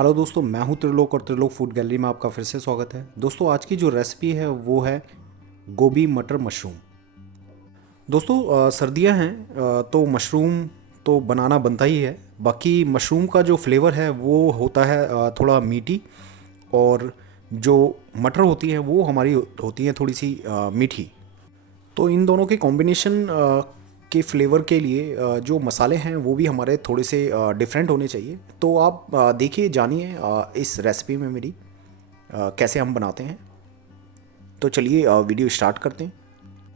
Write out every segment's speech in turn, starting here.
Hello दोस्तों, मैं हूं त्रिलोक और त्रिलोक फूड गैलरी में आपका फिर से स्वागत है। दोस्तों, आज की जो रेसिपी है वो है गोभी मटर मशरूम। दोस्तों, सर्दियां हैं तो मशरूम तो बनाना बनता ही है। बाकी मशरूम का जो फ्लेवर है वो होता है थोड़ा मीठी, और जो मटर होती है वो हमारी होती है थोड़ी सी मीठी। तो इन दोनों के कॉम्बिनेशन के फ्लेवर के लिए जो मसाले हैं वो भी हमारे थोड़े से डिफरेंट होने चाहिए। तो आप देखिए, जानिए इस रेसिपी में मेरी कैसे हम बनाते हैं। तो चलिए वीडियो स्टार्ट करते हैं।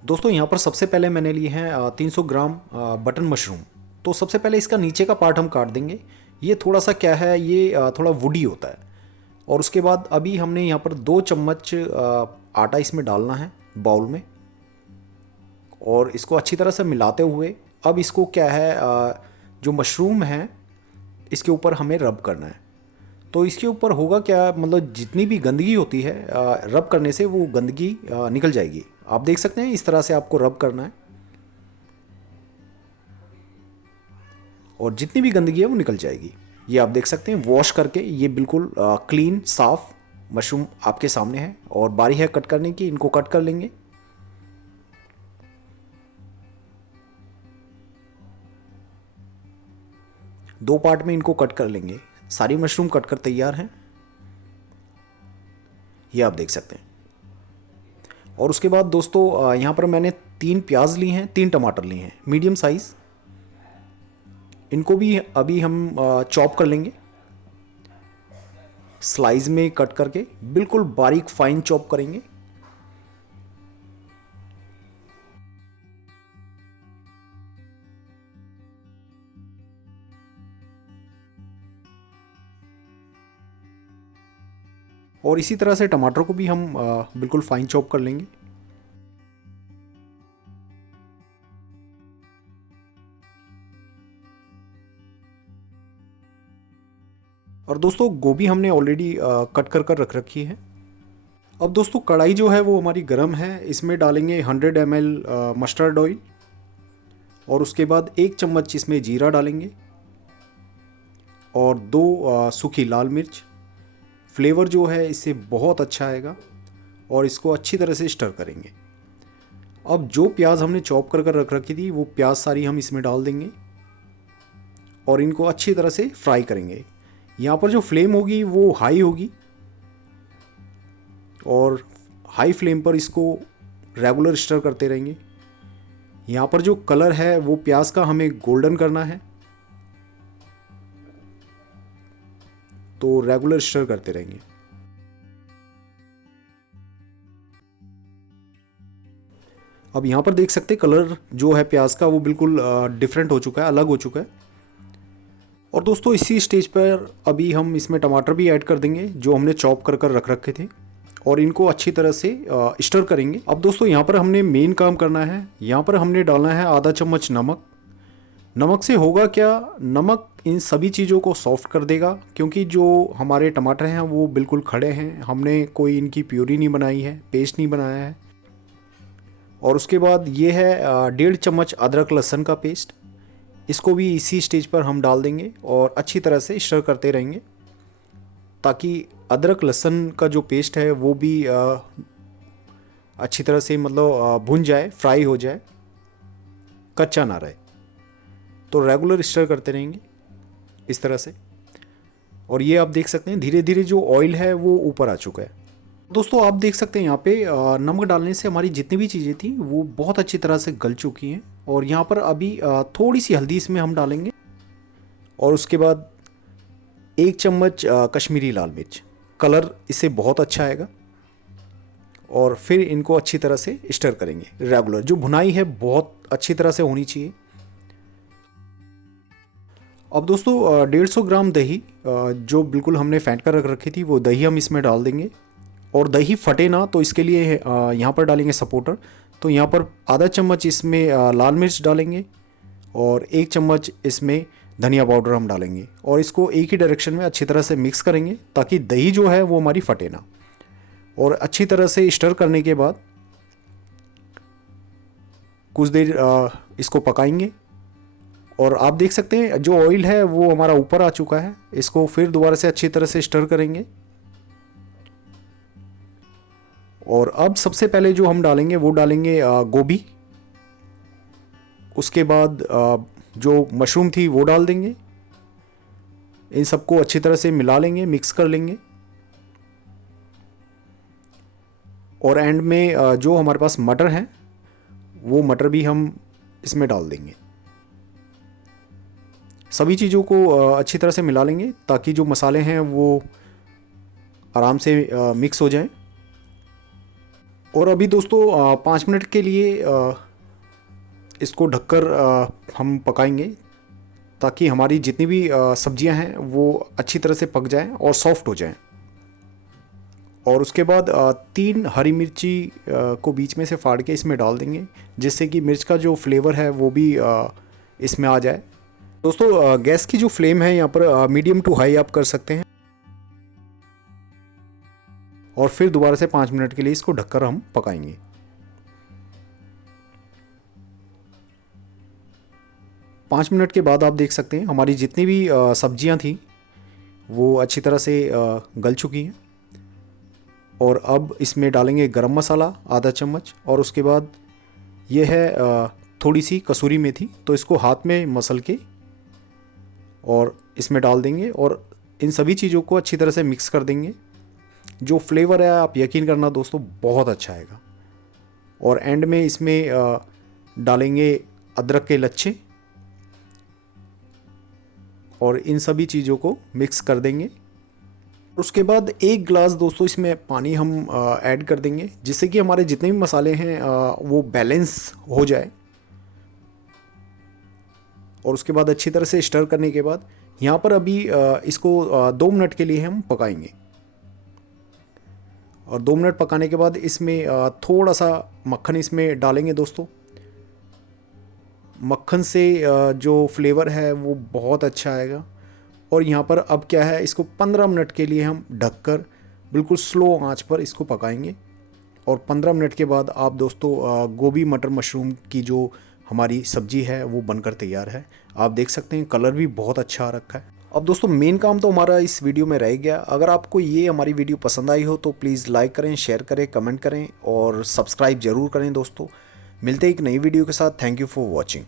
दोस्तों, यहाँ पर सबसे पहले मैंने लिए हैं 300 ग्राम बटन मशरूम। तो सबसे पहले इसका नीचे का पार्ट हम काट देंगे। ये थोड़ा सा क्या है, ये थोड़ा वुडी होता है। और उसके बाद अभी हमने यहाँ पर 2 चम्मच आटा इसमें डालना है बाउल में, और इसको अच्छी तरह से मिलाते हुए अब इसको क्या है, जो मशरूम है इसके ऊपर हमें रब करना है। तो इसके ऊपर होगा क्या, मतलब जितनी भी गंदगी होती है रब करने से वो गंदगी निकल जाएगी। आप देख सकते हैं इस तरह से आपको रब करना है, और जितनी भी गंदगी है वो निकल जाएगी। ये आप देख सकते हैं वॉश करके, ये बिल्कुल क्लीन साफ मशरूम आपके सामने है। और बारी है कट करने की, इनको कट कर लेंगे। दो पार्ट में इनको कट कर लेंगे। सारी मशरूम कट कर तैयार हैं, ये आप देख सकते हैं। और उसके बाद दोस्तों, यहाँ पर मैंने 3 प्याज ली हैं, 3 टमाटर लिए हैं मीडियम साइज़। इनको भी अभी हम चॉप कर लेंगे, स्लाइस में कट करके बिल्कुल बारीक फाइन चॉप करेंगे। और इसी तरह से टमाटर को भी हम बिल्कुल फाइन चॉप कर लेंगे। और दोस्तों, गोभी हमने ऑलरेडी कट कर कर रख रखी है। अब दोस्तों, कढ़ाई जो है वो हमारी गर्म है। इसमें डालेंगे 100 ml मस्टर्ड ऑयल, और उसके बाद 1 चम्मच इसमें जीरा डालेंगे, और 2 सूखी लाल मिर्च। फ्लेवर जो है इससे बहुत अच्छा आएगा, और इसको अच्छी तरह से स्टर करेंगे। अब जो प्याज हमने चॉप कर कर रख रखी थी वो प्याज सारी हम इसमें डाल देंगे, और इनको अच्छी तरह से फ्राई करेंगे। यहाँ पर जो फ्लेम होगी वो हाई होगी, और हाई फ्लेम पर इसको रेगुलर स्टर करते रहेंगे। यहाँ पर जो कलर है वो प्याज का हमें गोल्डन करना है, तो रेगुलर स्टर करते रहेंगे। अब यहाँ पर देख सकते हैं कलर जो है प्याज का वो बिल्कुल डिफरेंट हो चुका है, अलग हो चुका है। और दोस्तों, इसी स्टेज पर अभी हम इसमें टमाटर भी ऐड कर देंगे जो हमने चॉप कर कर रख रखे थे, और इनको अच्छी तरह से स्टर करेंगे। अब दोस्तों, यहाँ पर हमने मेन काम करना है। यहाँ पर हमने डालना है आधा चम्मच नमक। नमक से होगा क्या, नमक इन सभी चीज़ों को सॉफ्ट कर देगा, क्योंकि जो हमारे टमाटर हैं वो बिल्कुल खड़े हैं, हमने कोई इनकी प्यूरी नहीं बनाई है, पेस्ट नहीं बनाया है। और उसके बाद ये है 1.5 चम्मच अदरक लहसुन का पेस्ट। इसको भी इसी स्टेज पर हम डाल देंगे और अच्छी तरह से स्टर करते रहेंगे, ताकि अदरक लहसुन का जो पेस्ट है वो भी अच्छी तरह से मतलब भुन जाए, फ्राई हो जाए, कच्चा ना रहे। तो रेगुलर स्टर करते रहेंगे इस तरह से। और ये आप देख सकते हैं धीरे धीरे जो ऑयल है वो ऊपर आ चुका है। दोस्तों, आप देख सकते हैं यहाँ पे नमक डालने से हमारी जितनी भी चीज़ें थी वो बहुत अच्छी तरह से गल चुकी हैं। और यहाँ पर अभी थोड़ी सी हल्दी इसमें हम डालेंगे, और उसके बाद 1 चम्मच कश्मीरी लाल मिर्च। कलर इससे बहुत अच्छा आएगा। और फिर इनको अच्छी तरह से स्टर करेंगे रेगुलर। जो भुनाई है बहुत अच्छी तरह से होनी चाहिए। अब दोस्तों, 150 ग्राम दही जो बिल्कुल हमने फेंट कर रख रखी थी वो दही हम इसमें डाल देंगे। और दही फटे ना, तो इसके लिए यहाँ पर डालेंगे सपोर्टर। तो यहाँ पर आधा चम्मच इसमें लाल मिर्च डालेंगे, और 1 चम्मच इसमें धनिया पाउडर हम डालेंगे, और इसको एक ही डायरेक्शन में अच्छी तरह से मिक्स करेंगे, ताकि दही जो है वो हमारी फटे ना। और अच्छी तरह से स्टर करने के बाद कुछ देर इसको पकाएंगे। और आप देख सकते हैं जो ऑयल है वो हमारा ऊपर आ चुका है। इसको फिर दोबारा से अच्छी तरह से स्टर करेंगे। और अब सबसे पहले जो हम डालेंगे वो डालेंगे गोभी। उसके बाद जो मशरूम थी वो डाल देंगे। इन सबको अच्छी तरह से मिला लेंगे, मिक्स कर लेंगे। और एंड में जो हमारे पास मटर हैं वो मटर भी हम इसमें डाल देंगे। सभी चीज़ों को अच्छी तरह से मिला लेंगे ताकि जो मसाले हैं वो आराम से मिक्स हो जाएं। और अभी दोस्तों 5 मिनट के लिए इसको ढककर हम पकाएंगे ताकि हमारी जितनी भी सब्जियां हैं वो अच्छी तरह से पक जाएं और सॉफ्ट हो जाएं। और उसके बाद 3 हरी मिर्ची को बीच में से फाड़ के इसमें डाल देंगे, जिससे कि मिर्च का जो फ्लेवर है वो भी इसमें आ जाए। दोस्तों गैस की जो फ्लेम है यहाँ पर मीडियम टू हाई आप कर सकते हैं। और फिर दोबारा से 5 मिनट के लिए इसको ढककर हम पकाएंगे। पाँच मिनट के बाद आप देख सकते हैं हमारी जितनी भी सब्जियां थी वो अच्छी तरह से गल चुकी हैं। और अब इसमें डालेंगे गरम मसाला आधा चम्मच, और उसके बाद ये है थोड़ी सी कसूरी मेथी। तो इसको हाथ में मसल के और इसमें डाल देंगे और इन सभी चीज़ों को अच्छी तरह से मिक्स कर देंगे। जो फ्लेवर है आप यकीन करना दोस्तों बहुत अच्छा आएगा। और एंड में इसमें डालेंगे अदरक के लच्छे और इन सभी चीज़ों को मिक्स कर देंगे। उसके बाद 1 गिलास दोस्तों इसमें पानी हम ऐड कर देंगे, जिससे कि हमारे जितने भी मसाले हैं वो बैलेंस हो जाए। और उसके बाद अच्छी तरह से स्टर करने के बाद यहाँ पर अभी इसको 2 मिनट के लिए हम पकाएंगे। और 2 मिनट पकाने के बाद इसमें थोड़ा सा मक्खन इसमें डालेंगे दोस्तों। मक्खन से जो फ्लेवर है वो बहुत अच्छा आएगा। और यहाँ पर अब क्या है, इसको 15 मिनट के लिए हम ढककर बिल्कुल स्लो आंच पर इसको पकाएंगे। और 15 मिनट के बाद आप दोस्तों गोभी मटर मशरूम की जो हमारी सब्जी है वो बनकर तैयार है। आप देख सकते हैं कलर भी बहुत अच्छा आ रखा है। अब दोस्तों मेन काम तो हमारा इस वीडियो में रह गया। अगर आपको ये हमारी वीडियो पसंद आई हो तो प्लीज़ लाइक करें, शेयर करें, कमेंट करें और सब्सक्राइब ज़रूर करें दोस्तों। मिलते हैं एक नई वीडियो के साथ। Thank you for watching.